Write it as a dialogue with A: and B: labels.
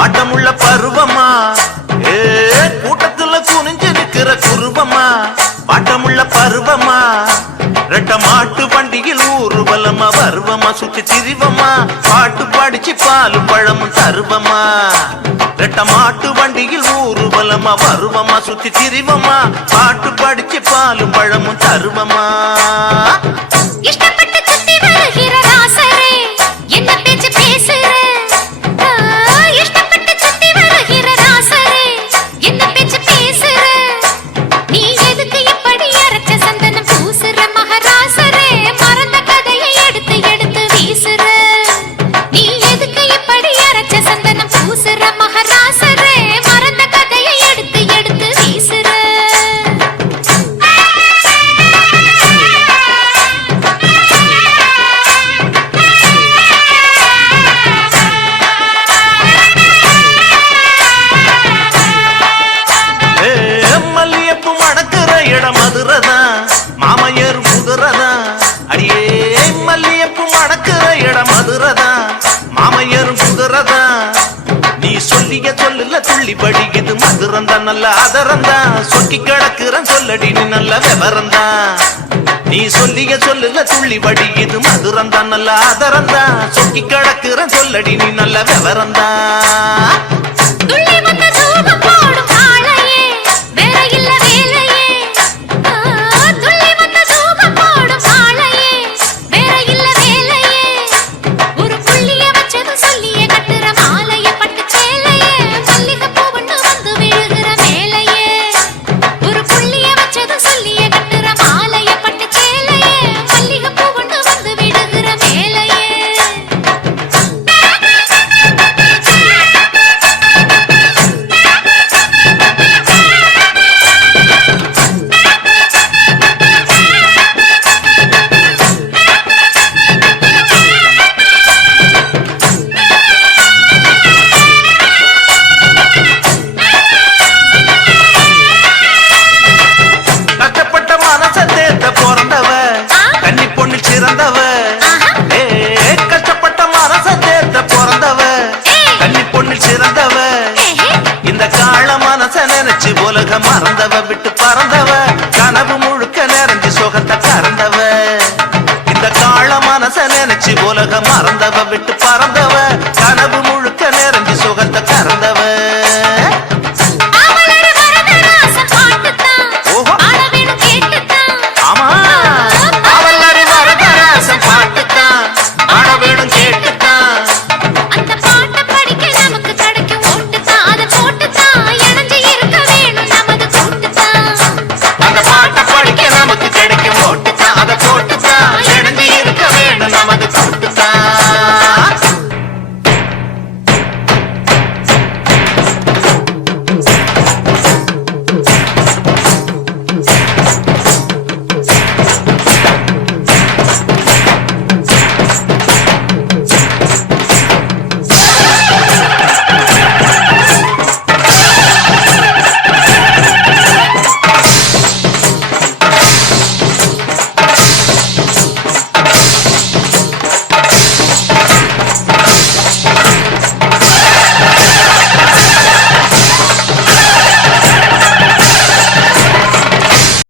A: பாட்டமுள்ள பருவமா? ஏ கூட்டத்துல குனிஞ்சிருக்கிற குருபமா? பாட்டமுள்ள பருவமா? ரெட்ட மாட்டு வண்டியில் ஊர்வலமா வருவமா சுத்தி திரிவமா? பாட்டு படிச்சு பால் பழமும் தருவமா? ரெட்ட மாட்டு வண்டியில் ஊர்வலமா வருவமா சுத்தி திரிவமா? பாட்டு படிச்சு பால் பழமும் தருவமா? துள்ளிபடி இது மதுரந்தா நல்ல அதரந்தா சொக்கி கிடக்குறன் சொல்லடி நீ நல்ல விவரந்தா நீ சொல்லிய சொல்லுல துள்ளிபடி இது மதுரந்தா நல்ல அதரந்தா சொக்கி கிடக்குறன் சொல்லடி நீ நல்ல விவரந்தா
B: துள்ளி வந்த
A: சூக போடு பறவை விட்டு பறந்தவன்.